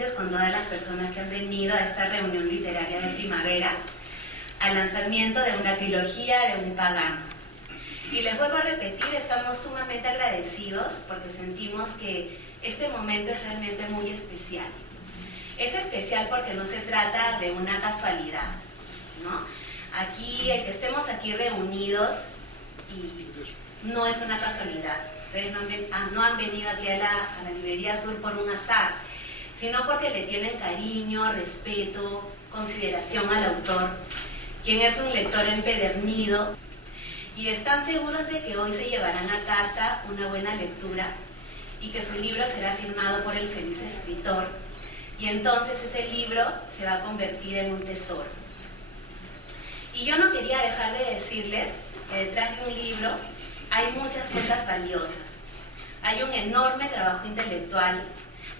felices con todas las personas que han venido a esta reunión literaria de primavera, al lanzamiento de una trilogía de un pagano. Y les vuelvo a repetir, estamos sumamente agradecidos porque sentimos que este momento es realmente muy especial. Es especial porque no se trata de una casualidad, ¿no? Aquí, el que estemos aquí reunidos, y no es una casualidad. Ustedes no han venido aquí a la Librería Sur por un azar, sino porque le tienen cariño, respeto, consideración al autor, quien es un lector empedernido, y están seguros de que hoy se llevarán a casa una buena lectura y que su libro será firmado por el feliz escritor, y entonces ese libro se va a convertir en un tesoro. Y yo no quería dejar de decirles que detrás de un libro hay muchas cosas valiosas. Hay un enorme trabajo intelectual,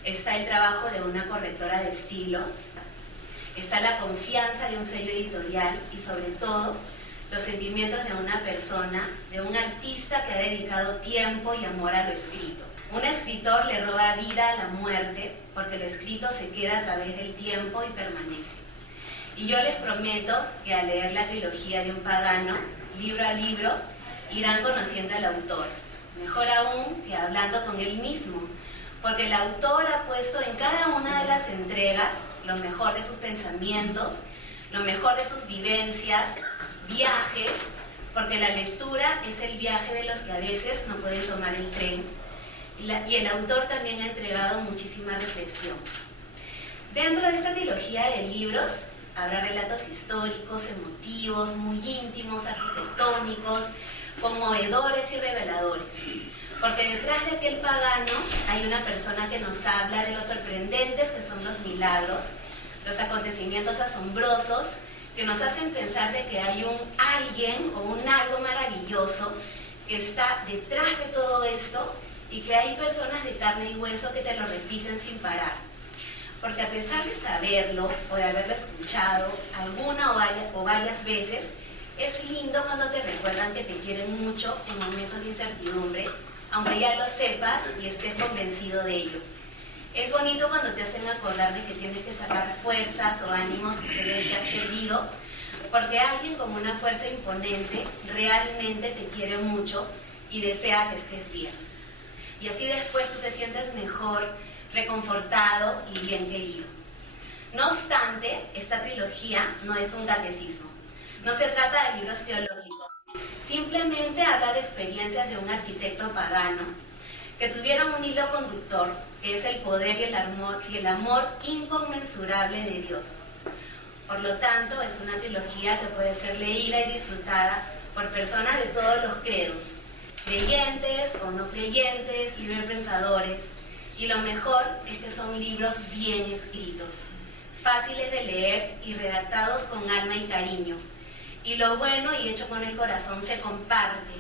está el trabajo de una correctora de estilo, está la confianza de un sello editorial y sobre todo los sentimientos de una persona, de un artista que ha dedicado tiempo y amor a lo escrito. Un escritor le roba vida a la muerte porque lo escrito se queda a través del tiempo y permanece. Y yo les prometo que al leer la trilogía de un pagano, libro a libro, irán conociendo al autor. Mejor aún que hablando con él mismo, porque el autor ha puesto en cada una de las entregas lo mejor de sus pensamientos, lo mejor de sus vivencias, viajes, porque la lectura es el viaje de los que a veces no pueden tomar el tren, y el autor también ha entregado muchísima reflexión. Dentro de esta trilogía de libros habrá relatos históricos, emotivos, muy íntimos, arquitectónicos, conmovedores y reveladores, porque detrás de aquel pagano hay una persona que nos habla de lo sorprendentes que son los milagros, los acontecimientos asombrosos que nos hacen pensar de que hay un alguien o un algo maravilloso que está detrás de todo esto y que hay personas de carne y hueso que te lo repiten sin parar. Porque a pesar de saberlo o de haberlo escuchado alguna o varias veces, es lindo cuando te recuerdan que te quieren mucho en momentos de incertidumbre, aunque ya lo sepas y estés convencido de ello. Es bonito cuando te hacen acordar de que tienes que sacar fuerzas o ánimos que crees que has perdido, porque alguien con una fuerza imponente realmente te quiere mucho y desea que estés bien. Y así después tú te sientes mejor, reconfortado y bien querido. No obstante, esta trilogía no es un catecismo. No se trata de libros teológicos. Simplemente habla de experiencias de un arquitecto pagano que tuvieron un hilo conductor, que es el poder y el amor inconmensurable de Dios. Por lo tanto, es una trilogía que puede ser leída y disfrutada por personas de todos los credos, creyentes o no creyentes, librepensadores, y lo mejor es que son libros bien escritos, fáciles de leer y redactados con alma y cariño. Y lo bueno y hecho con el corazón se comparte,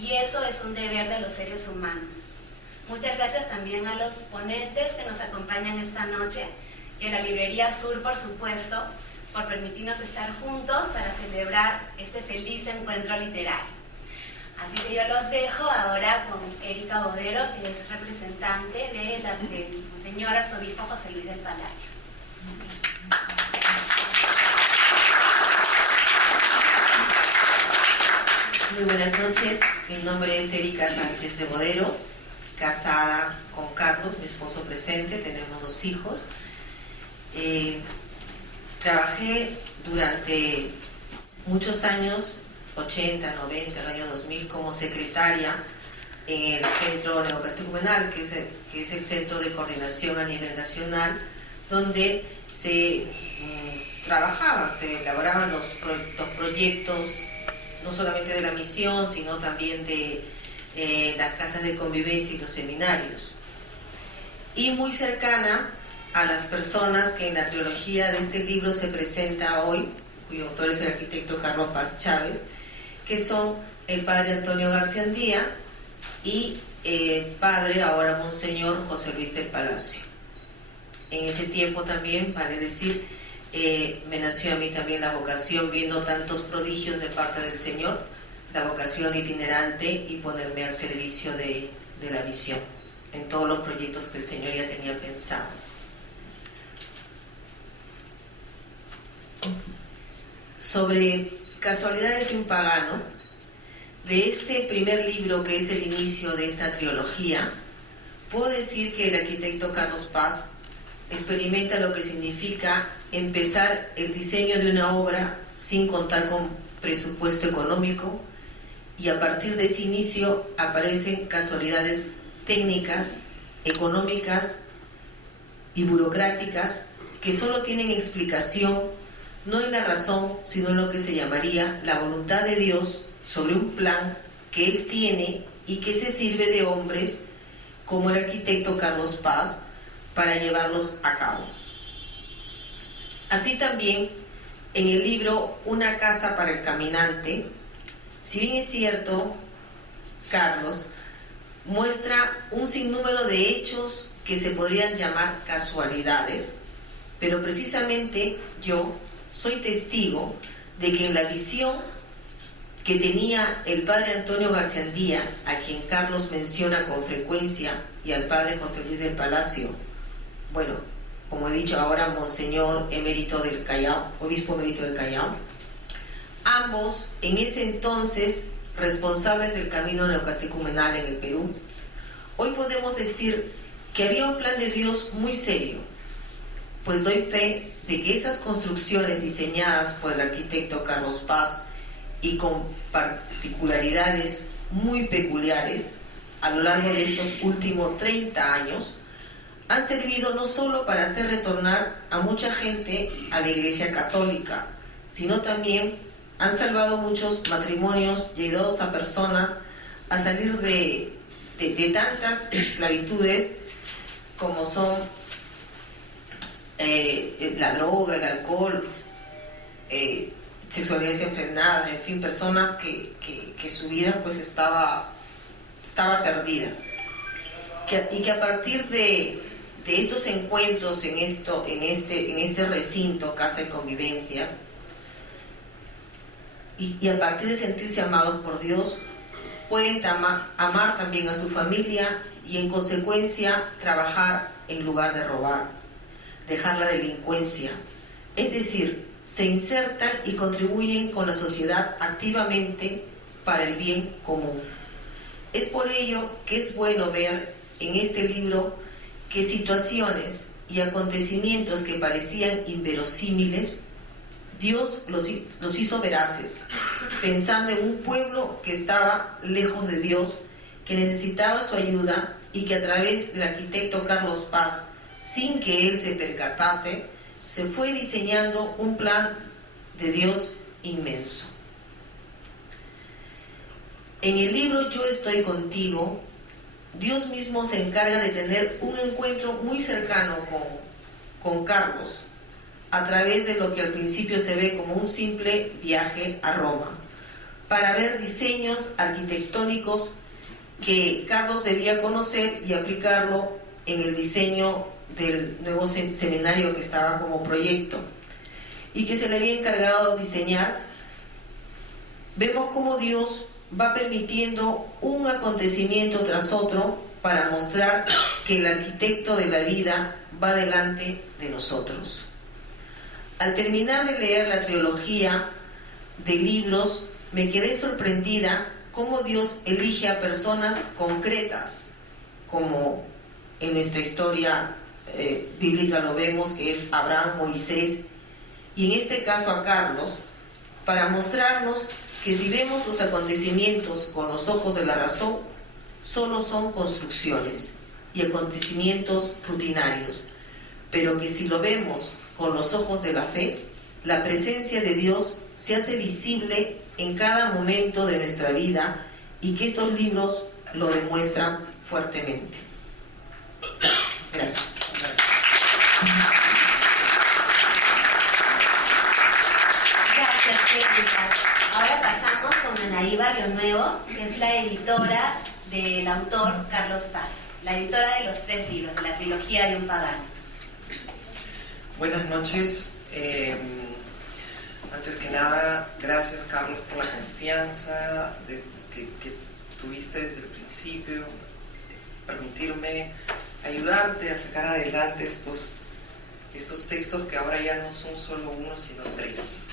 y eso es un deber de los seres humanos. Muchas gracias también a los ponentes que nos acompañan esta noche, y a la Librería Sur, por supuesto, por permitirnos estar juntos para celebrar este feliz encuentro literario. Así que yo los dejo ahora con Erika Bodero, que es representante del señor arzobispo José Luis del Palacio. Muy buenas noches, mi nombre es Erika Sánchez de Bodero, casada con Carlos, mi esposo presente, tenemos 2 hijos. Trabajé durante muchos años, 80, 90, el año 2000, como secretaria en el Centro Neocatecumenal, que es el centro de coordinación a nivel nacional, donde se trabajaban, se elaboraban los proyectos, no solamente de la misión, sino también de las casas de convivencia y los seminarios. Y muy cercana a las personas que en la trilogía de este libro se presenta hoy, cuyo autor es el arquitecto Carlos Paz Chávez, que son el padre Antonio Garciandía y el padre, ahora Monseñor José Luis del Palacio. En ese tiempo también, vale decir, me nació a mí también la vocación, viendo tantos prodigios de parte del Señor, la vocación itinerante y ponerme al servicio de la misión, en todos los proyectos que el Señor ya tenía pensado. sobre Casualidades de un pagano, de este primer libro que es el inicio de esta trilogía, puedo decir que el arquitecto Carlos Paz experimenta lo que significa empezar el diseño de una obra sin contar con presupuesto económico, y a partir de ese inicio aparecen casualidades técnicas, económicas y burocráticas que solo tienen explicación no en la razón, sino en lo que se llamaría la voluntad de Dios sobre un plan que Él tiene y que se sirve de hombres como el arquitecto Carlos Paz para llevarlos a cabo. Así también, en el libro Una casa para el caminante, si bien es cierto, Carlos muestra un sinnúmero de hechos que se podrían llamar casualidades, pero precisamente yo soy testigo de que en la visión que tenía el padre Antonio Garciandía, a quien Carlos menciona con frecuencia, y al padre José Luis del Palacio, bueno, como he dicho ahora, Monseñor emérito del Callao, obispo emérito del Callao, ambos en ese entonces responsables del camino neocatecumenal en el Perú, hoy podemos decir que había un plan de Dios muy serio, pues doy fe de que esas construcciones diseñadas por el arquitecto Carlos Paz y con particularidades muy peculiares a lo largo de estos últimos 30 años han servido no solo para hacer retornar a mucha gente a la Iglesia Católica, sino también han salvado muchos matrimonios y ayudado a personas a salir de tantas esclavitudes como son la droga, el alcohol, sexualidad desenfrenada, en fin, personas que su vida pues estaba perdida. Y que a partir de estos encuentros en este recinto, casa de convivencias, y a partir de sentirse amados por Dios, pueden amar también a su familia y en consecuencia trabajar en lugar de robar, dejar la delincuencia, es decir, se insertan y contribuyen con la sociedad activamente para el bien común. Es por ello que es bueno ver en este libro que situaciones y acontecimientos que parecían inverosímiles, Dios los hizo veraces, pensando en un pueblo que estaba lejos de Dios, que necesitaba su ayuda y que a través del arquitecto Carlos Paz, sin que él se percatase, se fue diseñando un plan de Dios inmenso. En el libro Yo estoy contigo, Dios mismo se encarga de tener un encuentro muy cercano con Carlos, a través de lo que al principio se ve como un simple viaje a Roma, para ver diseños arquitectónicos que Carlos debía conocer y aplicarlo en el diseño del nuevo seminario que estaba como proyecto y que se le había encargado diseñar. Vemos cómo Dios va permitiendo un acontecimiento tras otro para mostrar que el arquitecto de la vida va delante de nosotros. Al terminar de leer la trilogía de libros, me quedé sorprendida cómo Dios elige a personas concretas, como en nuestra historia bíblica lo vemos, que es Abraham, Moisés, y en este caso a Carlos, para mostrarnos que si vemos los acontecimientos con los ojos de la razón, solo son construcciones y acontecimientos rutinarios, pero que si lo vemos con los ojos de la fe, la presencia de Dios se hace visible en cada momento de nuestra vida y que estos libros lo demuestran fuertemente. Gracias. Gracias, Jessica. Ahora pasamos con Anaí Barrio Nuevo, que es la editora del autor Carlos Paz, la editora de los 3 libros, de la trilogía de un pagano. Buenas noches. Antes que nada, gracias Carlos por la confianza que tuviste desde el principio, permitirme ayudarte a sacar adelante estos textos que ahora ya no son solo uno, sino tres.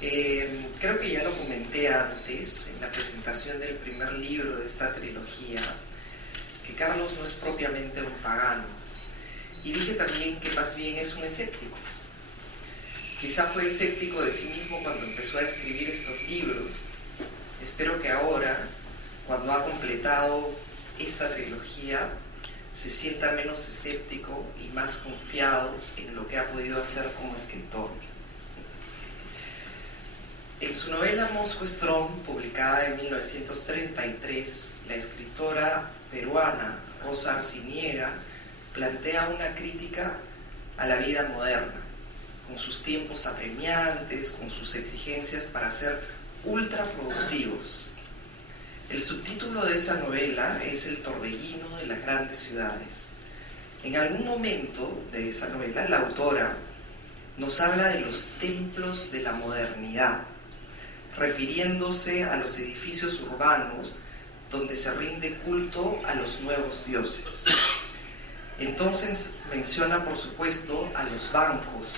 Creo que ya lo comenté antes, en la presentación del primer libro de esta trilogía, que Carlos no es propiamente un pagano. Y dije también que más bien es un escéptico. Quizá fue escéptico de sí mismo cuando empezó a escribir estos libros. Espero que ahora, cuando ha completado esta trilogía, se sienta menos escéptico y más confiado en lo que ha podido hacer como escritor. En su novela Mosco Strong, publicada en 1933, la escritora peruana Rosa Arciniega plantea una crítica a la vida moderna, con sus tiempos apremiantes, con sus exigencias para ser ultraproductivos. El subtítulo de esa novela es El torbellino de las grandes ciudades. En algún momento de esa novela, la autora nos habla de los templos de la modernidad, refiriéndose a los edificios urbanos donde se rinde culto a los nuevos dioses. Entonces menciona, por supuesto, a los bancos,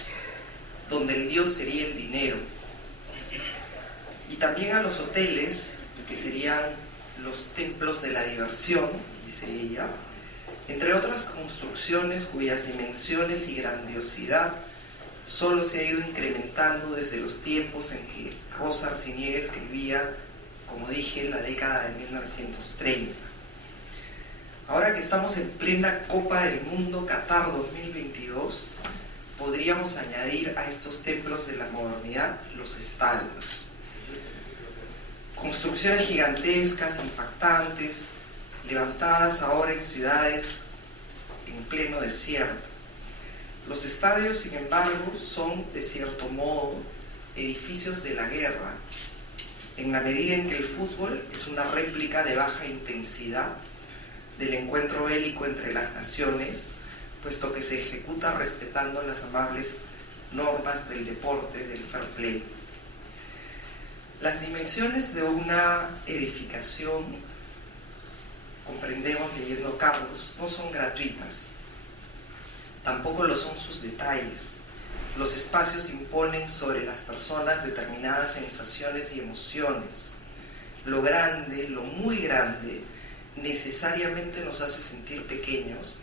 donde el dios sería el dinero, y también a los hoteles, que serían los templos de la diversión, dice ella, entre otras construcciones cuyas dimensiones y grandiosidad solo se ha ido incrementando desde los tiempos en que Rosa Arciniega escribía, como dije, en la década de 1930. Ahora que estamos en plena Copa del Mundo Qatar 2022, podríamos añadir a estos templos de la modernidad los estadios. Construcciones gigantescas, impactantes, levantadas ahora en ciudades en pleno desierto. Los estadios, sin embargo, son, de cierto modo, edificios de la guerra, en la medida en que el fútbol es una réplica de baja intensidad del encuentro bélico entre las naciones, puesto que se ejecuta respetando las amables normas del deporte, del fair play. Las dimensiones de una edificación, comprendemos leyendo Carlos, no son gratuitas. Tampoco lo son sus detalles. Los espacios imponen sobre las personas determinadas sensaciones y emociones. Lo grande, lo muy grande, necesariamente nos hace sentir pequeños,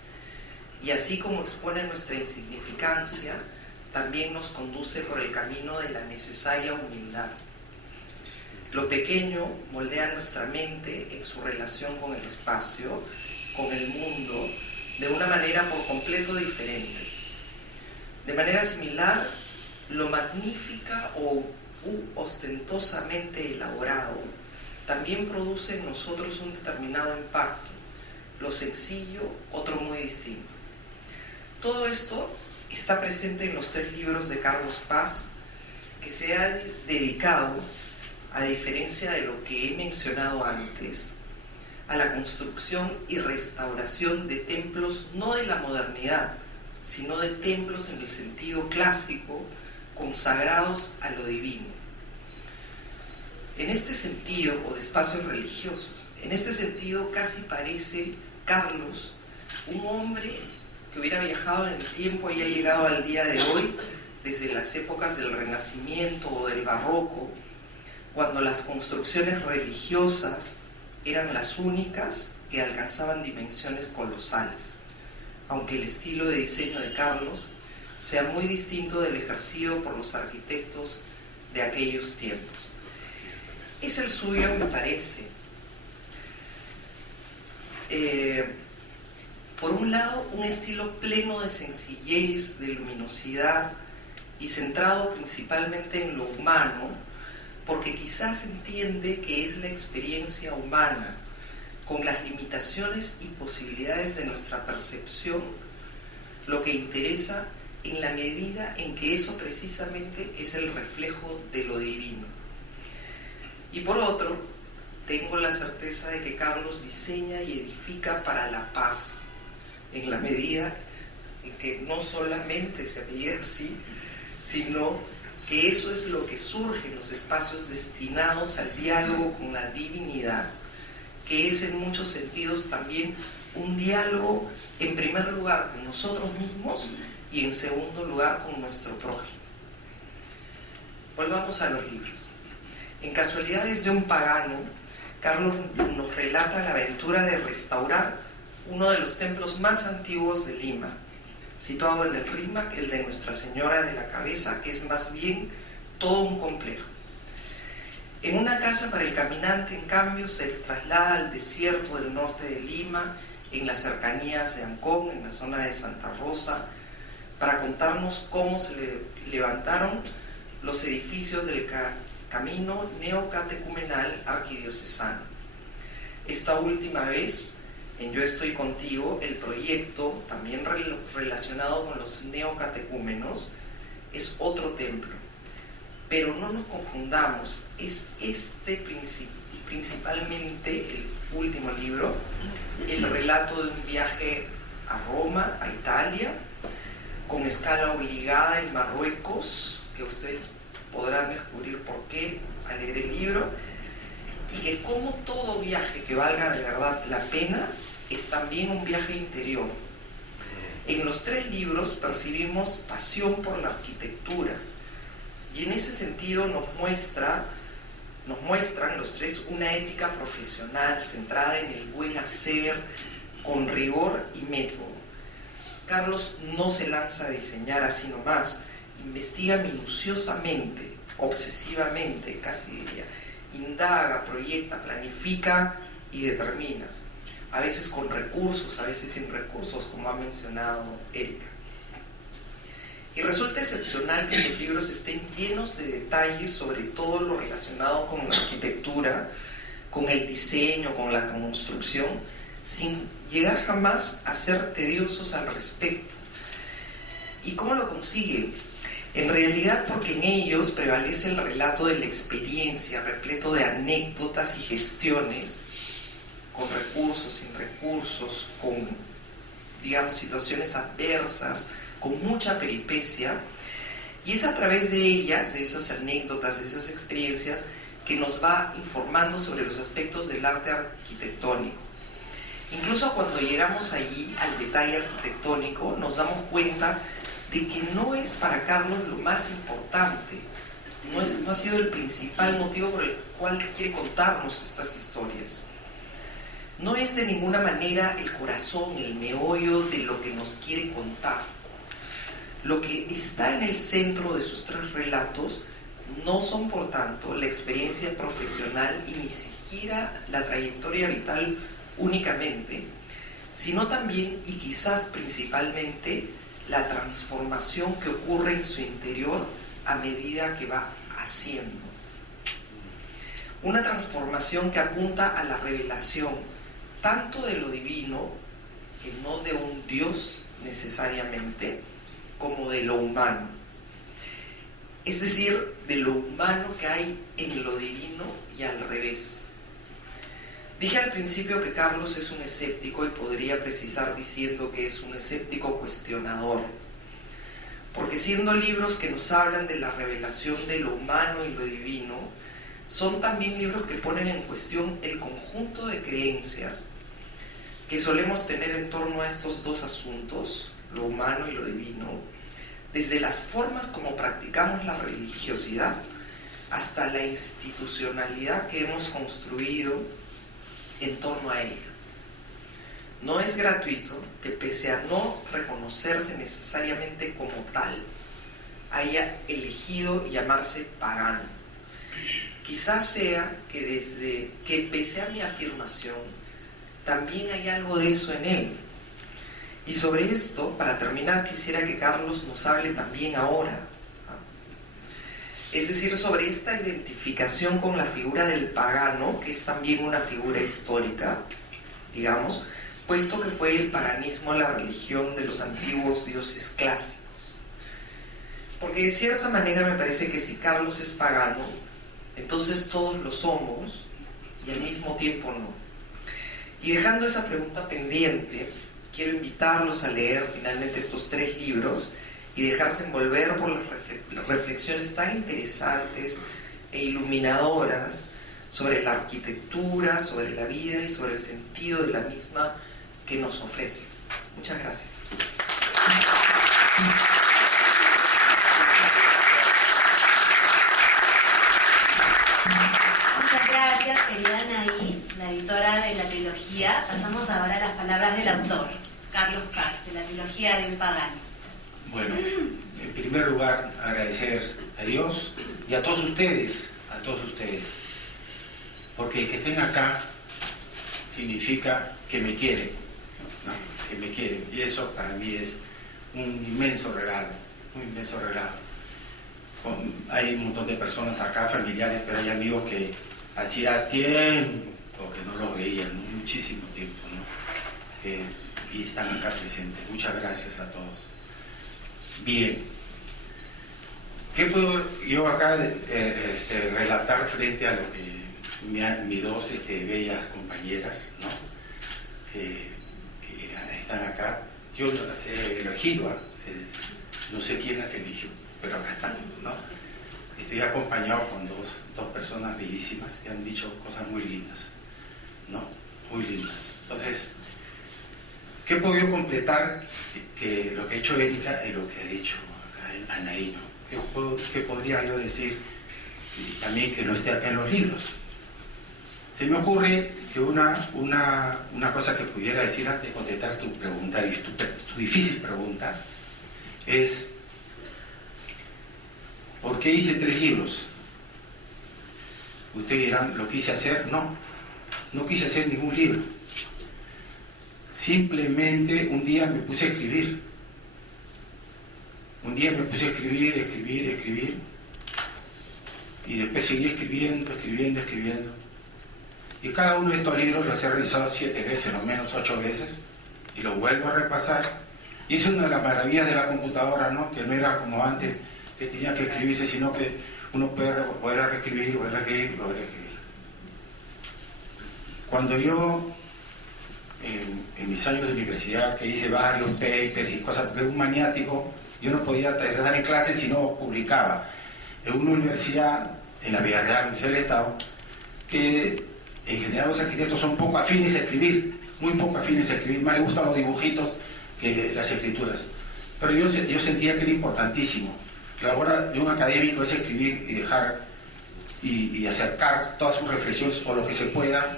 y así como expone nuestra insignificancia, también nos conduce por el camino de la necesaria humildad. Lo pequeño moldea nuestra mente en su relación con el espacio, con el mundo, de una manera por completo diferente. De manera similar, lo magnífica o ostentosamente elaborado también produce en nosotros un determinado impacto, lo sencillo, otro muy distinto. Todo esto está presente en los tres libros de Carlos Paz, que se ha dedicado, a diferencia de lo que he mencionado antes, a la construcción y restauración de templos no de la modernidad, sino de templos en el sentido clásico, consagrados a lo divino. En este sentido, o de espacios religiosos, en este sentido casi parece Carlos un hombre que hubiera viajado en el tiempo y ha llegado al día de hoy, desde las épocas del Renacimiento o del Barroco, cuando las construcciones religiosas eran las únicas que alcanzaban dimensiones colosales, aunque el estilo de diseño de Carlos sea muy distinto del ejercido por los arquitectos de aquellos tiempos. Es el suyo, me parece. Por un lado, un estilo pleno de sencillez, de luminosidad y centrado principalmente en lo humano, porque quizás entiende que es la experiencia humana, con las limitaciones y posibilidades de nuestra percepción, lo que interesa en la medida en que eso precisamente es el reflejo de lo divino. Y por otro, tengo la certeza de que Carlos diseña y edifica para la paz, en la medida en que no solamente se apellida así, sino que eso es lo que surge en los espacios destinados al diálogo con la divinidad, que es en muchos sentidos también un diálogo, en primer lugar, con nosotros mismos y en segundo lugar con nuestro prójimo. Volvamos a los libros. En Casualidades de un pagano, Carlos nos relata la aventura de restaurar uno de los templos más antiguos de Lima, situado en el Rímac, el de Nuestra Señora de la Cabeza, que es más bien todo un complejo. En una casa para el caminante, en cambio, se traslada al desierto del norte de Lima, en las cercanías de Ancón, en la zona de Santa Rosa, para contarnos cómo se levantaron los edificios del camino neocatecumenal arquidiocesano. Esta última vez, en Yo Estoy Contigo, el proyecto, también relacionado con los neocatecúmenos, es otro templo. Pero no nos confundamos, es este principalmente el último libro, el relato de un viaje a Roma, a Italia, con escala obligada en Marruecos, que ustedes podrán descubrir por qué al leer el libro, y que como todo viaje que valga de verdad la pena, es también un viaje interior. En los 3 libros percibimos pasión por la arquitectura, y en ese sentido nos muestran los 3 una ética profesional centrada en el buen hacer, con rigor y método. Carlos no se lanza a diseñar así nomás, investiga minuciosamente, obsesivamente, casi diría, indaga, proyecta, planifica y determina, a veces con recursos, a veces sin recursos, como ha mencionado Erika. Y resulta excepcional que los libros estén llenos de detalles sobre todo lo relacionado con la arquitectura, con el diseño, con la construcción, sin llegar jamás a ser tediosos al respecto. ¿Y cómo lo consiguen? En realidad porque en ellos prevalece el relato de la experiencia, repleto de anécdotas y gestiones, con recursos, sin recursos, con, digamos, situaciones adversas, con mucha peripecia, y es a través de ellas, de esas anécdotas, de esas experiencias, que nos va informando sobre los aspectos del arte arquitectónico. Incluso cuando llegamos allí al detalle arquitectónico, nos damos cuenta de que no es para Carlos lo más importante, no ha sido el principal motivo por el cual quiere contarnos estas historias. No es de ninguna manera el corazón, el meollo de lo que nos quiere contar. Lo que está en el centro de sus 3 relatos no son, por tanto, la experiencia profesional y ni siquiera la trayectoria vital únicamente, sino también y quizás principalmente la transformación que ocurre en su interior a medida que va haciendo. Una transformación que apunta a la revelación tanto de lo divino, que no de un Dios necesariamente, como de lo humano. Es decir, de lo humano que hay en lo divino y al revés. Dije al principio que Carlos es un escéptico y podría precisar diciendo que es un escéptico cuestionador, porque siendo libros que nos hablan de la revelación de lo humano y lo divino, son también libros que ponen en cuestión el conjunto de creencias que solemos tener en torno a estos 2 asuntos, lo humano y lo divino, desde las formas como practicamos la religiosidad hasta la institucionalidad que hemos construido en torno a ella. No es gratuito que, pese a no reconocerse necesariamente como tal, haya elegido llamarse pagano. Quizás sea que pese a mi afirmación, también hay algo de eso en él. Y sobre esto, para terminar, quisiera que Carlos nos hable también ahora. Es decir, sobre esta identificación con la figura del pagano, que es también una figura histórica, digamos, puesto que fue el paganismo la religión de los antiguos dioses clásicos. Porque de cierta manera me parece que si Carlos es pagano, entonces todos lo somos y al mismo tiempo no. Y dejando esa pregunta pendiente, quiero invitarlos a leer finalmente estos 3 libros y dejarse envolver por las reflexiones tan interesantes e iluminadoras sobre la arquitectura, sobre la vida y sobre el sentido de la misma que nos ofrece. Muchas gracias. Muchas gracias, querida Anaí, la editora de la trilogía. Pasamos ahora a las palabras del autor, Carlos Paz, de la trilogía de un pagano. Bueno, en primer lugar, agradecer a Dios y a todos ustedes, porque el que estén acá significa que me quieren, ¿no? Que me quieren, y eso para mí es un inmenso regalo, Hay un montón de personas acá, familiares, pero hay amigos que hacía tiempo que no los veían, ¿no? Muchísimo tiempo, ¿no? Y están acá presentes. Muchas gracias a todos. Bien, ¿qué puedo yo acá relatar frente a lo que mis dos bellas compañeras, ¿no? que están acá? Yo las he elegido, no sé quién las eligió, pero acá están, ¿no? Estoy acompañado con dos personas bellísimas que han dicho cosas muy lindas, ¿no? Muy lindas. Entonces, ¿qué puedo yo completar que lo que ha hecho Erika y lo que ha dicho acá Anaí, ¿no? ¿Qué podría yo decir y también que no esté acá en los libros? Se me ocurre que una cosa que pudiera decir antes de contestar tu pregunta, y tu difícil pregunta, es ¿por qué hice 3 libros? Ustedes dirán, ¿lo quise hacer? No quise hacer ningún libro. Simplemente un día me puse a escribir. Escribir. Y después seguí escribiendo. Y cada uno de estos libros los he revisado 7 veces, lo menos 8 veces. Y los vuelvo a repasar. Y es una de las maravillas de la computadora, ¿no? Que no era como antes, que tenía que escribirse, sino que uno puede volver a reescribir. Cuando yo, en mis años de universidad, que hice varios papers y cosas, porque era un maniático, yo no podía estar en clases si no publicaba. En una universidad, en la Villarreal, Universidad del Estado, que en general los arquitectos son poco afines a escribir, muy poco afines a escribir, más les gustan los dibujitos que las escrituras. Pero yo sentía que era importantísimo. La labor de un académico es escribir y dejar y acercar todas sus reflexiones o lo que se pueda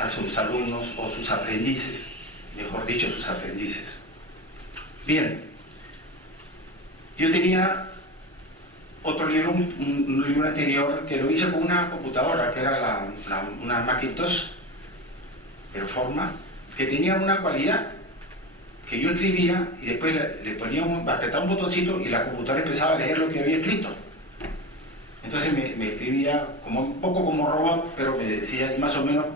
a sus alumnos o sus aprendices, mejor dicho, sus aprendices. Bien, yo tenía otro libro, un libro anterior, que lo hice con una computadora, que era una Macintosh Performa, que tenía una cualidad, que yo escribía y después le ponía apretaba un botoncito y la computadora empezaba a leer lo que había escrito. Entonces me escribía como un poco como robot, pero me decía, y más o menos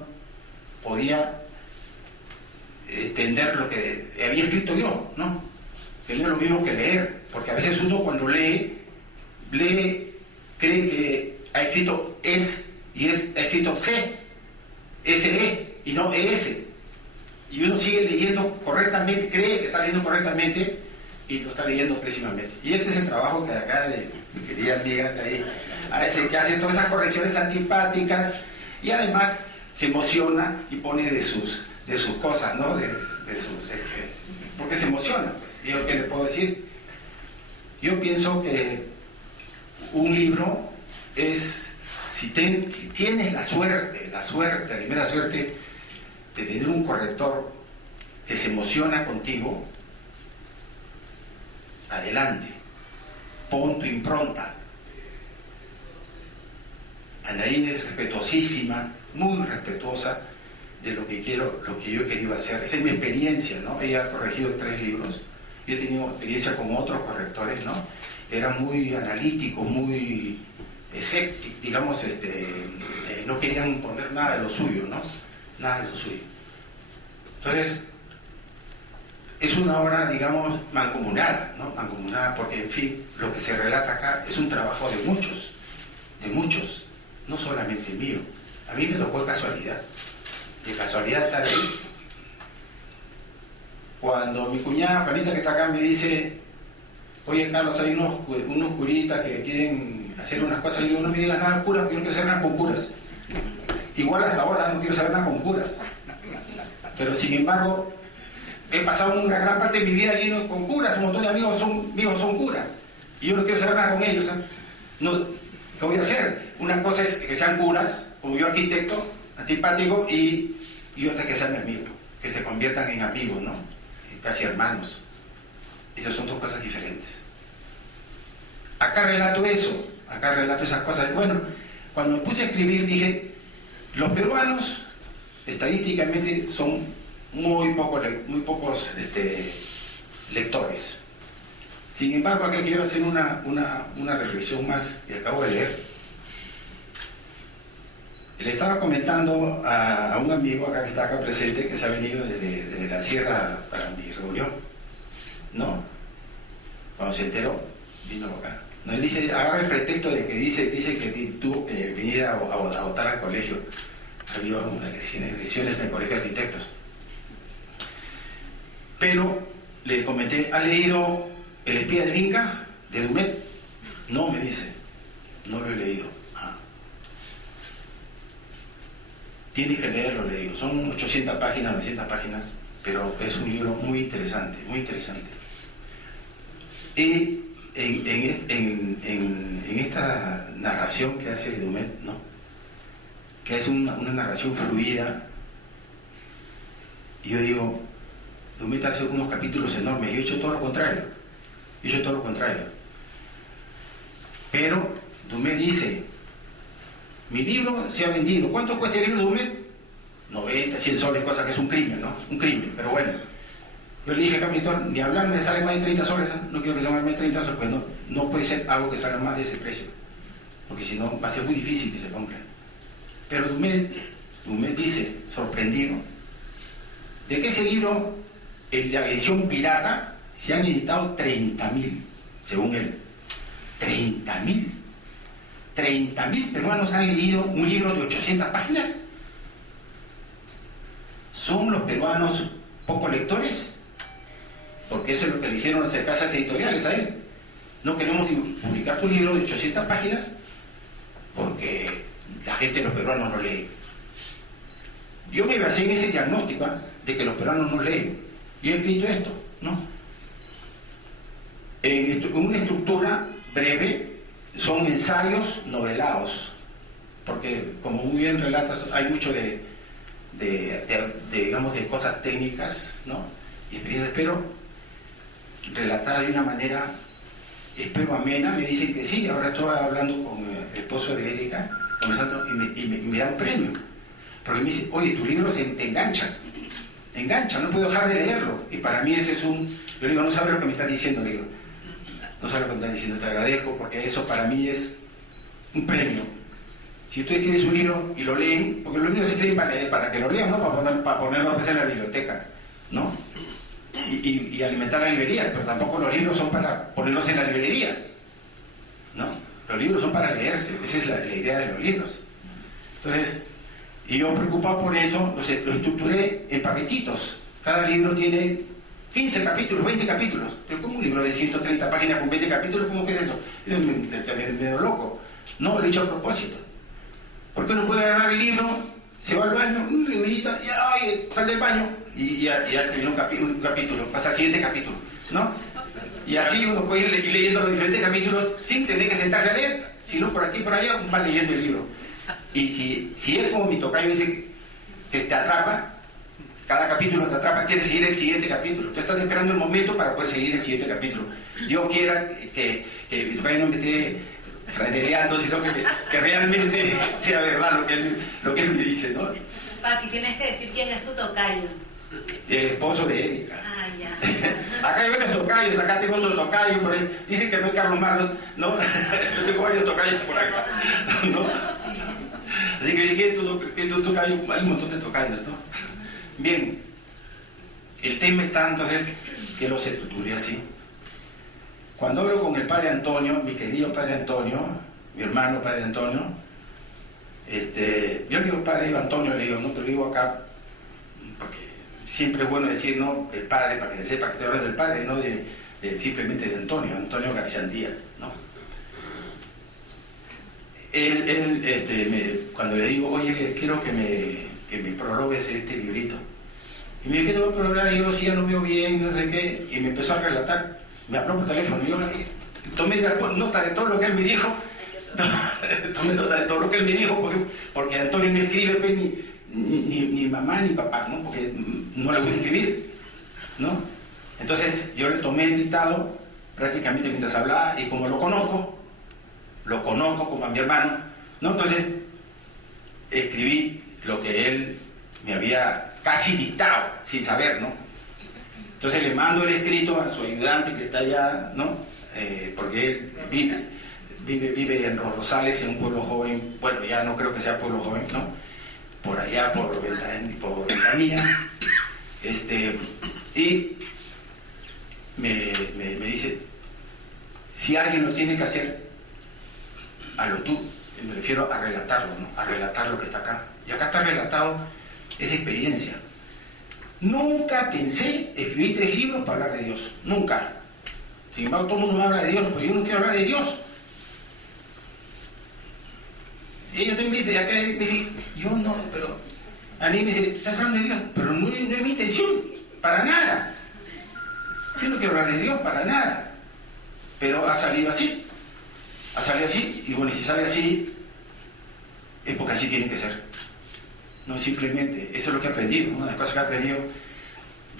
podía entender lo que había escrito yo, ¿no? Que no es lo mismo que leer, porque a veces uno cuando lee, cree que ha escrito ha escrito SE, y no ES. Y uno sigue leyendo correctamente, cree que está leyendo correctamente y lo está leyendo pésimamente. Y este es el trabajo que acá de mi querida amiga que hace todas esas correcciones antipáticas y además se emociona y pone de sus cosas, ¿no? Porque se emociona, pues. Yo, ¿qué le puedo decir? Yo pienso que un libro es, si tienes la inmensa suerte de tener un corrector que se emociona contigo, adelante, pon tu impronta. Anaí es respetuosísima, muy respetuosa de lo que yo quería hacer. Esa es mi experiencia, ¿no? Ella ha corregido 3 libros. Yo he tenido experiencia con otros correctores, ¿no? Era muy analítico, muy escéptico, digamos, no querían poner nada de lo suyo, ¿no? Nada de lo suyo. Entonces, es una obra, digamos, mancomunada, ¿no? Mancomunada porque, en fin, lo que se relata acá es un trabajo de muchos, no solamente mío. A mí me tocó de casualidad estar ahí. Cuando mi cuñada Juanita, que está acá, me dice, oye Carlos, hay unos curitas que quieren hacer unas cosas, y yo, no me digas nada de curas, porque yo no quiero saber nada con curas. Igual hasta ahora no quiero saber nada con curas. Pero sin embargo, he pasado una gran parte de mi vida lleno con curas, un montón de amigos son curas, y yo no quiero saber nada con ellos. No, ¿qué voy a hacer? Una cosa es que sean curas, como yo arquitecto, antipático, y otra que sean mi amigo, que se conviertan en amigos, ¿no? Casi hermanos. Esas son dos cosas diferentes. Acá relato eso, acá relato esas cosas. Bueno, cuando me puse a escribir dije, los peruanos estadísticamente son muy pocos lectores. Sin embargo, acá quiero hacer una reflexión más que acabo de leer. Le estaba comentando a un amigo acá que está acá presente, que se ha venido desde la sierra para mi reunión, ¿no? Cuando se enteró, vino acá. No, él dice, agarra el pretexto de que dice que tuvo que venir a votar al colegio. Había unas lesiones en el colegio de arquitectos. Pero le comenté, ¿ha leído El espía del Inca, de Dumet? No, me dice, no lo he leído. Tienes que leerlo, le digo. Son 800 páginas, 900 páginas, pero es un libro muy interesante, muy interesante. Y en esta narración que hace Dumet, ¿no? Que es una narración fluida, y yo digo, Dumet hace unos capítulos enormes, yo he hecho todo lo contrario. Pero Dumet dice, mi libro se ha vendido. ¿Cuánto cuesta el libro de Dumet? 90, 100 soles, cosa que es un crimen, ¿no? Un crimen, pero bueno. Yo le dije a mi editor, ni hablar me sale más de 30 soles, ¿eh? No quiero que salga más de 30 soles, pues no puede ser algo que salga más de ese precio, porque si no va a ser muy difícil que se compre. Pero Dumet dice, sorprendido, de que ese libro, en la edición pirata, se han editado 30.000, según él. 30.000. 30.000 peruanos han leído un libro de 800 páginas. ¿Son los peruanos poco lectores? Porque eso es lo que le dijeron las casas editoriales a él. No queremos publicar tu libro de 800 páginas porque la gente de los peruanos no lee. Yo me basé en ese diagnóstico de que los peruanos no leen. Y he escrito esto, ¿no? En una estructura breve, son ensayos novelados, porque como muy bien relatas, hay mucho digamos, de cosas técnicas, ¿no? Y experiencias, pero relatada de una manera, espero amena. Me dicen que sí. Ahora estoy hablando con el esposo de Erika, conversando, y me da un premio, porque me dice, oye, tu libro te engancha, no puedo dejar de leerlo. Y para mí ese es yo le digo, no sabes lo que me estás diciendo, le digo. No sabes lo que me estás diciendo, te agradezco, porque eso para mí es un premio. Si tú escribes un libro y lo leen, porque los libros se escriben para que lo lean, ¿no? Para ponerlo en la biblioteca, ¿no? Y alimentar la librería, pero tampoco los libros son para ponerlos en la librería, ¿no? Los libros son para leerse, esa es la idea de los libros. Entonces, y yo preocupado por eso, lo estructuré en paquetitos. Cada libro tiene 15 capítulos, 20 capítulos. Pero como un libro de 130 páginas con 20 capítulos, ¿cómo que es eso? Es medio loco. No, lo he hecho a propósito. ¿Por qué no puede agarrar el libro, se va al baño, un librito, y ay, sal del baño, y ya terminó un capítulo, pasa al siguiente capítulo, ¿no? Y así uno puede ir leyendo los diferentes capítulos sin tener que sentarse a leer, sino por aquí y por allá va leyendo el libro. Y si es como mi tocayo dice que te atrapa, cada capítulo te atrapa, quieres seguir el siguiente capítulo. Tú estás esperando el momento para poder seguir el siguiente capítulo. Yo quiera que mi tocayo no me esté franeleando, sino que realmente sea verdad lo que él me dice, ¿no? Papi, tienes que decir quién es tu tocayo. El esposo de Erika. Ah, ya. Acá hay varios tocayos, acá tengo otro tocayo, por ahí. Dicen que no es Carlos Marlos, ¿no? Yo tengo varios tocayos por acá, ¿no? Así que dije, tu tocayo, hay un montón de tocayos, ¿no? Bien, el tema está entonces que los estructuré así. Cuando hablo con el padre Antonio, mi querido padre Antonio, mi hermano padre Antonio, yo le digo padre Antonio, le digo, no te lo digo acá, porque siempre es bueno decir, ¿no? El padre, para que se sepa que estoy hablando del padre, no de simplemente de Antonio García Díaz, ¿no? Cuando le digo, oye, quiero que me prologues este librito, Y me dijo, ¿qué te voy a programar? Y yo, sí, ya no veo bien, no sé qué. Y me empezó a relatar. Me habló por teléfono. Y yo tomé nota de todo lo que él me dijo. Tomé nota de todo lo que él me dijo, porque Antonio no escribe pues, ni mamá ni papá, ¿no? Porque no le voy a escribir, ¿no? Entonces yo le tomé el dictado prácticamente mientras hablaba, y como lo conozco como a mi hermano, ¿no? Entonces escribí lo que él me había casi dictado, sin saber, ¿no? Entonces le mando el escrito a su ayudante que está allá, ¿no? Porque él vive en Rosales, en un pueblo joven, bueno, ya no creo que sea pueblo joven, ¿no? Por allá, por Ventanilla, y me dice, si alguien lo tiene que hacer, hazlo tú. Me refiero a relatarlo, ¿no? A relatar lo que está acá. Y acá está relatado esa experiencia. Nunca pensé escribir 3 libros para hablar de Dios. Nunca. Sin embargo, todo el mundo me habla de Dios, pero yo no quiero hablar de Dios. Y ella también me dice, yo no, pero... A mí me dice, ¿estás hablando de Dios? Pero no es mi intención, para nada. Yo no quiero hablar de Dios, para nada. Pero ha salido así. Ha salido así, y bueno, si sale así, es porque así tiene que ser. No simplemente, eso es lo que he aprendido, una de las cosas que he aprendido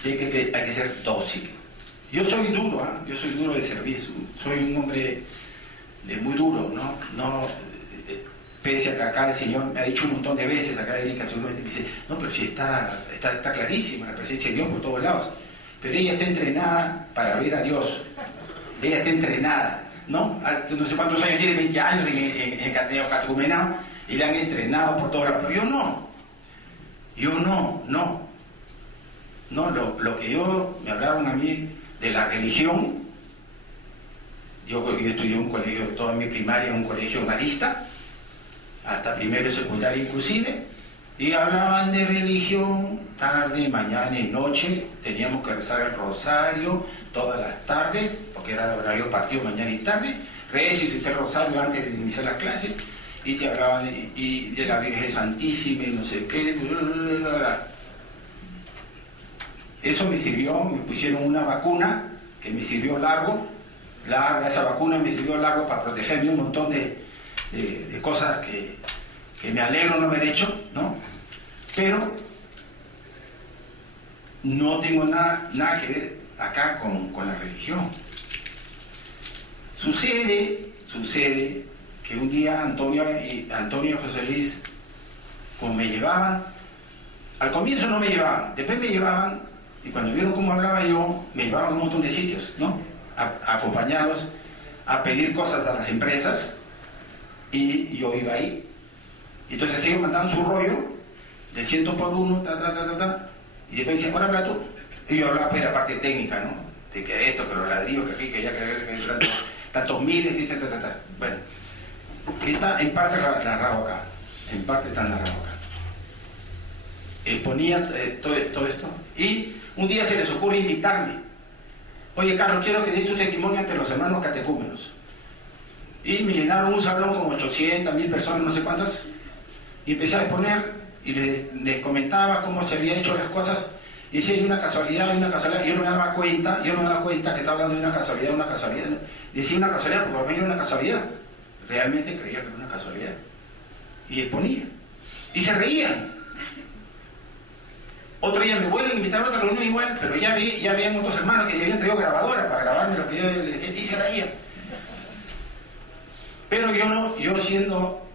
es que hay que ser dócil. Yo soy duro, ¿eh? Yo soy duro de servicio, soy un hombre muy duro, ¿no? Pese a que acá el Señor me ha dicho un montón de veces, acá Erika seguramente me dice, no, pero si está clarísima la presencia de Dios por todos lados, pero ella está entrenada para ver a Dios, ella está entrenada, ¿no? No sé cuántos años tiene, 20 años en catecumenado, y le han entrenado por todos lados, pero yo no, lo que me hablaron a mí de la religión, yo estudié en un colegio, toda mi primaria en un colegio marista, hasta primero y secundaria inclusive, y hablaban de religión tarde, mañana y noche, teníamos que rezar el rosario todas las tardes, porque era horario partido mañana y tarde, reces el rosario antes de iniciar las clases, y te hablaban de la Virgen Santísima y no sé qué, eso me sirvió, me pusieron una vacuna que me sirvió larga, esa vacuna me sirvió largo para protegerme un montón de cosas que me alegro no haber hecho, ¿no? Pero no tengo nada que ver acá con la religión. Sucede que un día Antonio y José Luis, como me llevaban, al comienzo no me llevaban, después me llevaban, y cuando vieron cómo hablaba yo, me llevaban a un montón de sitios, ¿no? A acompañarlos, a pedir cosas a las empresas, y yo iba ahí. Entonces ellos mandaban su rollo de 100 por 1, y después decían, ahora habla tú. Y yo hablaba pues de la parte técnica, ¿no? De que esto, que los ladrillos, que aquí, que allá, que tantos miles, y bueno, que está en parte narrado acá, en parte está narrado acá. Ponía todo esto, y un día se les ocurre invitarme. Oye, Carlos, quiero que des tu testimonio ante los hermanos catecúmenos. Y me llenaron un salón como 800, 1000 personas, no sé cuántas, y empecé a exponer, y les comentaba cómo se había hecho las cosas, y decía, hay una casualidad, y yo no me daba cuenta que estaba hablando de una casualidad, ¿no? Decía una casualidad porque para mí era una casualidad, realmente creía que era una casualidad, y exponía, y se reían. Otro día me vuelven a invitar a otra reunión igual, pero ya habían otros hermanos que ya habían traído grabadora para grabarme lo que yo les decía, y se reían. Pero yo siendo,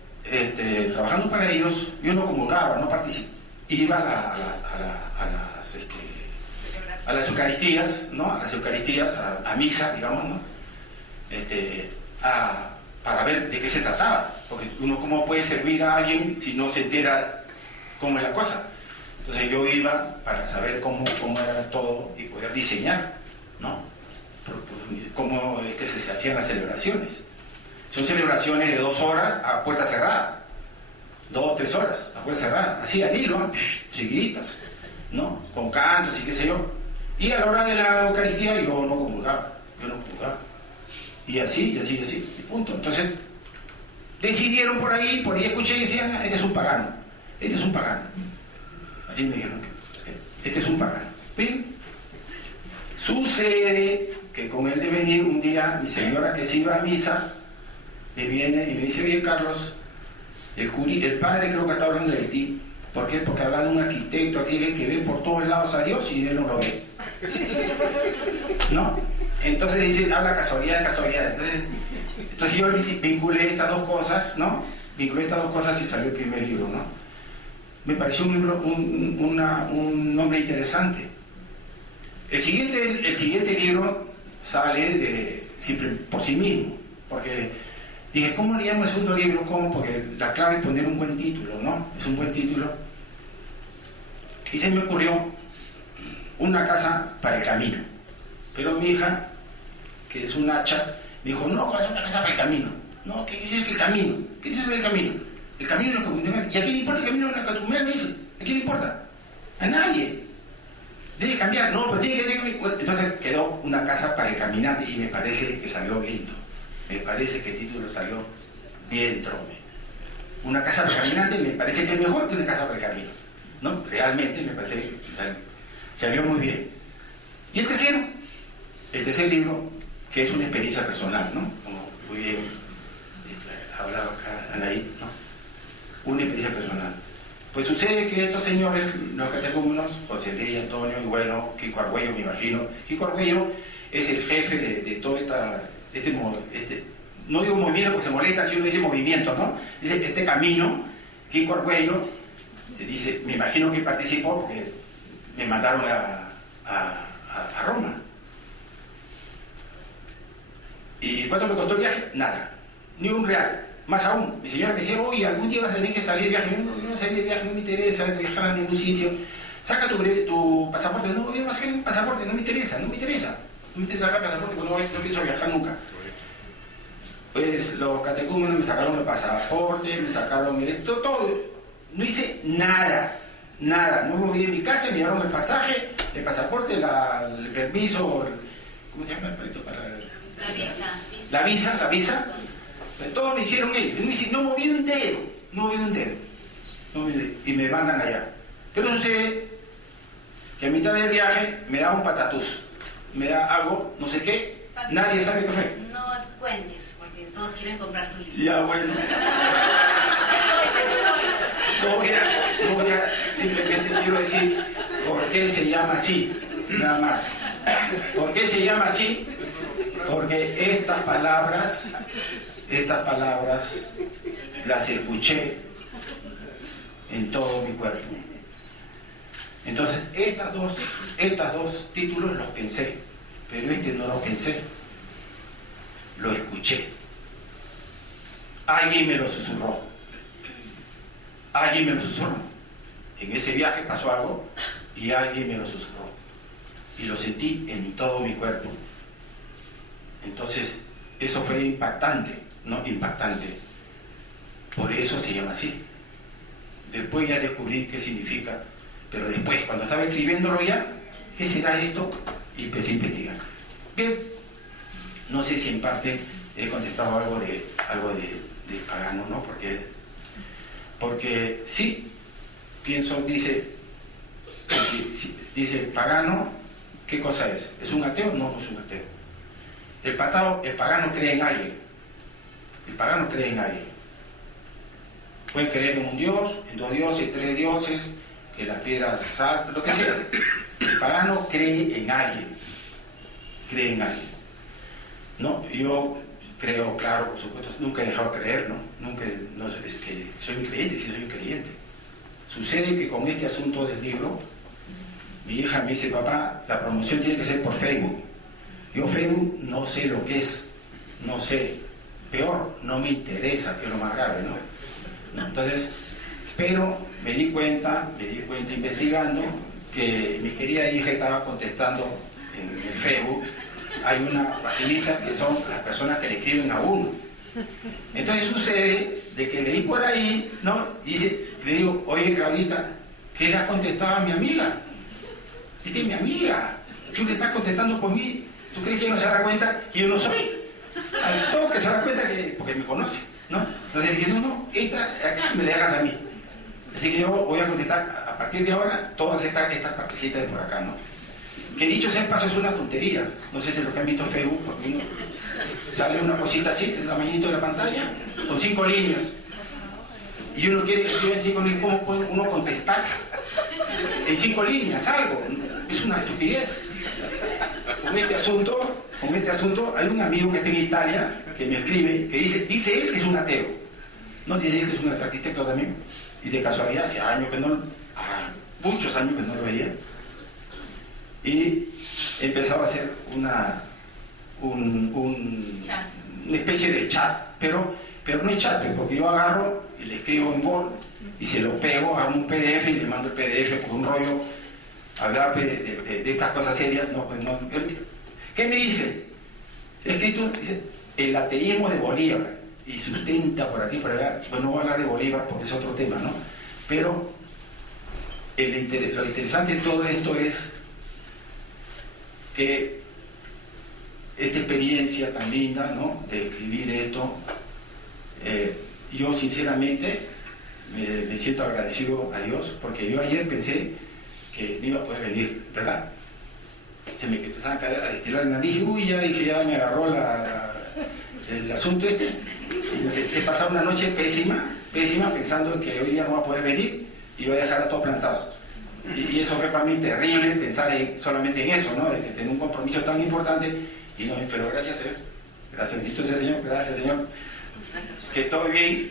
trabajando para ellos, yo no comulgaba, no participaba. Iba a las Eucaristías, ¿no? A las Eucaristías, a misa, digamos, ¿no? Para ver de qué se trataba. Porque uno cómo puede servir a alguien si no se entera cómo es la cosa. Entonces yo iba para saber cómo era todo y poder diseñar, ¿no? Cómo es que se hacían las celebraciones. Son celebraciones de 2 horas a puerta cerrada, 2 o 3 horas a puerta cerrada, así al hilo, seguiditas, ¿no? Con cantos y qué sé yo. Y a la hora de la Eucaristía yo no comulgaba. Y así, y punto. Entonces, decidieron por ahí escuché y decían, este es un pagano. Así me dijeron que Este es un pagano. Bien. Sucede que con el devenir, un día, mi señora que se iba a misa, me viene y me dice, oye Carlos, el padre creo que está hablando de ti. ¿Por qué? Porque habla de un arquitecto aquí que ve por todos lados a Dios y él no lo ve. ¿No? Entonces dice, habla casualidad. Entonces yo vinculé estas dos cosas, ¿no? Vinculé estas dos cosas y salió el primer libro, ¿no? Me pareció un libro, un nombre interesante. El siguiente libro sale siempre por sí mismo, porque dije, ¿cómo le llamo el segundo libro? ¿Cómo? Porque la clave es poner un buen título, ¿no? Es un buen título. Y se me ocurrió una casa para el camino. Pero mi hija, que es un hacha, me dijo, no, es una casa para el camino. No, ¿qué es eso que el camino? ¿Qué es eso del camino? El camino es lo que... ¿Y a quién le importa el camino de la Catucumel? Me dice, ¿a quién le importa? A nadie. Debe cambiar, no, pero tiene que... Bueno, entonces quedó una casa para el caminante y me parece que salió lindo. Me parece que el título salió bien trome. Una casa para el caminante me parece que es mejor que una casa para el camino, ¿no? Realmente me parece que salió muy bien. Y el tercer libro, que es una experiencia personal, ¿no? Como muy bien hablaba acá Anaí, ¿no? Una experiencia personal. Pues sucede que estos señores, los catecúmenos, José Luis, Antonio y bueno, Kiko Argüello, me imagino. Kiko Argüello es el jefe de todo no digo movimiento porque se molesta si uno dice movimiento, ¿no? Dice este camino, Kiko Argüello, dice, me imagino que participó porque me mandaron a Roma. ¿Y cuánto me costó el viaje? Nada, ni un real. Más aún, mi señora me decía, oye, algún día vas a tener que salir de viaje. Yo no salí de viaje, no me interesa viajar a ningún sitio. Saca tu pasaporte. No, yo no voy a sacar ningún pasaporte, no me interesa. No me interesa sacar pasaporte porque no pienso viajar nunca. Pues los catecúmenos me sacaron el pasaporte, me sacaron todo. No hice nada. No me moví de mi casa, me dieron el pasaje, el pasaporte, el permiso, ¿cómo se llama el permiso para la visa? Todo me hicieron ellos. No moví un dedo. Y me mandan allá. Pero sucede que a mitad del viaje me da un patatús. Me da algo, no sé qué, nadie sabe qué fue. No cuentes, porque todos quieren comprar tu libro. Ya, bueno. No voy a, simplemente quiero decir por qué se llama así, nada más. ¿Por qué se llama así? Porque estas palabras las escuché en todo mi cuerpo. Entonces, estas dos títulos los pensé, pero este no lo pensé, lo escuché. Alguien me lo susurró. En ese viaje pasó algo y alguien me lo susurró. Y lo sentí en todo mi cuerpo. Entonces, eso fue impactante, ¿no? Impactante. Por eso se llama así. Después ya descubrí qué significa. Pero después, cuando estaba escribiéndolo ya, ¿qué será esto? Y empecé a investigar. Bien, no sé si en parte he contestado algo de pagano, ¿no? Porque sí, pienso, dice pagano, ¿qué cosa es? ¿Es un ateo? No, no es un ateo. El pagano cree en alguien. Pueden creer en un dios, en 2 dioses, 3 dioses, que las piedras saltan, lo que sea. El pagano cree en alguien. No, yo creo, claro, por supuesto, nunca he dejado de creer, ¿no? Es que soy un creyente, sí soy un creyente. Sucede que con este asunto del libro, mi hija me dice, papá, la promoción tiene que ser por Facebook. Yo Facebook no sé lo que es, no sé, peor, no me interesa, que es lo más grave, ¿no? Entonces, pero me di cuenta investigando que mi querida hija estaba contestando en el Facebook. Hay una paginita que son las personas que le escriben a uno. Entonces sucede de que leí por ahí, ¿no? Le digo, oye Claudita, ¿qué le has contestado a mi amiga? Esta es mi amiga, tú le estás contestando por mí. ¿Tú crees que ella no se da cuenta que yo no soy? Al toque se da cuenta que, porque me conoce, ¿no? Entonces dije, no, esta acá me la dejas a mí. Así que yo voy a contestar partir de ahora, todas estas partecitas de por acá, ¿no? Que dicho sea de paso es una tontería. No sé si lo que han visto en Facebook, porque uno sale una cosita así, del tamañito de la pantalla, con 5 líneas. Y uno quiere que escriba en 5 líneas, ¿cómo puede uno contestar en 5 líneas algo? Es una estupidez. Con este asunto, hay un amigo que está en Italia que me escribe, que dice él que es un ateo. No, dice él que es un arquitecto también. Y de casualidad, hace años que no, muchos años que no lo veía. Y empezaba a hacer una especie de chat, pero no es chat, porque yo agarro y le escribo en Word y se lo pego, hago un PDF y le mando el PDF con un rollo, hablar de estas cosas serias. No, pues no. ¿Qué me dice? Escrito, dice, el ateísmo de Bolívar, y sustenta por aquí, por allá. Bueno, no voy a hablar de Bolívar porque es otro tema, ¿no? Pero lo interesante de todo esto es que esta experiencia tan linda, ¿no?, de escribir esto, yo sinceramente me siento agradecido a Dios, porque yo ayer pensé que no iba a poder venir, ¿verdad? Se me empezaban a destilar la nariz, ya me agarró el asunto este, y no sé, he pasado una noche pésima pensando en que hoy día no va a poder venir y voy a dejar a todos plantados. Y eso fue para mí terrible, pensar solamente en eso, ¿no?, de que tener un compromiso tan importante, y no, pero gracias a Dios, gracias, bendito sea Señor, gracias Señor, que todo bien,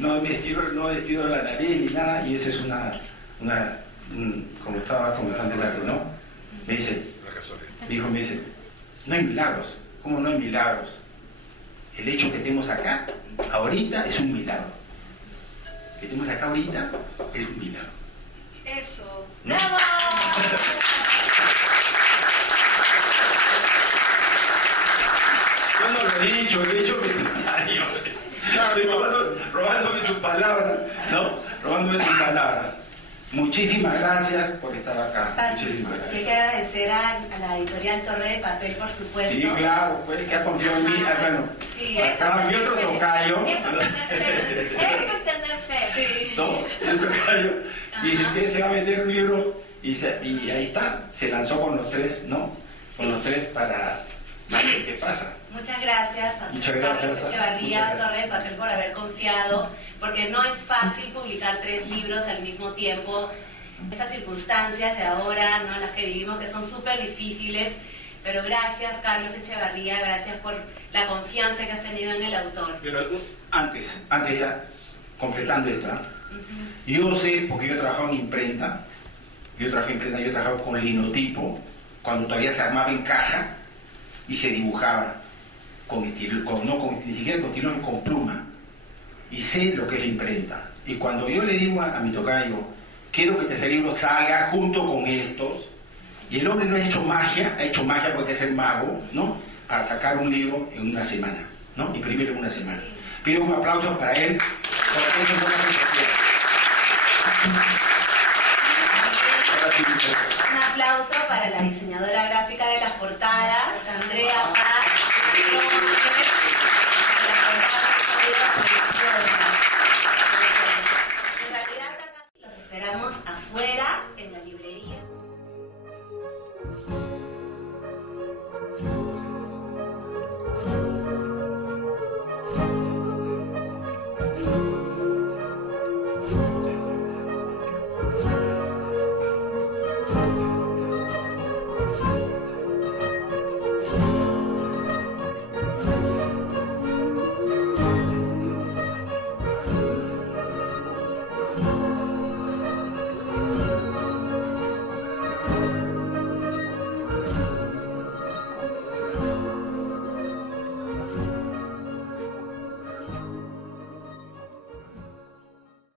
no estiro la nariz ni nada, y eso es como estaba comentando el arte, ¿no? Me dice, mi hijo me dice, no hay milagros. ¿Cómo no hay milagros? El hecho que estemos acá, ahorita, es un milagro. Que estemos acá ahorita, es un milagro. Eso. ¿No? ¡Bravo! Yo no lo he dicho que estoy robándome sus palabras, ¿no? Robándome sus palabras. Muchísimas gracias por estar acá. Muchísimas gracias. Hay que agradecer a la editorial Torre de Papel, por supuesto. Sí, claro, pues que ha confiado en mí. Bueno, sí, acá mi otro tocayo. Eso es tener fe. Sí. ¿No? El tocayo dice que se va a meter un libro y ahí está, se lanzó con los 3, ¿no? Con los 3 para ver qué pasa. Muchas gracias a Muchas gracias, Carlos Echevarría, muchas gracias. Torre de Papel, por haber confiado, porque no es fácil publicar 3 libros al mismo tiempo. Estas circunstancias de ahora, ¿no?, las que vivimos, que son súper difíciles, pero gracias, Carlos Echevarría, gracias por la confianza que has tenido en el autor. Pero antes ya, completando esto, ¿no? Yo sé, porque yo he trabajado en imprenta, yo he trabajado con linotipo, cuando todavía se armaba en caja y se dibujaba ni siquiera con estilo, con pluma, y sé lo que es la imprenta. Y cuando yo le digo a mi tocayo, quiero que este libro salga junto con estos, y el hombre no ha hecho magia porque es el mago, ¿no?, para sacar un libro en una semana, ¿no?, imprimirlo en una semana. Pido un aplauso para él, porque eso es una situación. Ahora sí, muchas gracias. Un aplauso para la diseñadora gráfica de las portadas, Andrea Paz.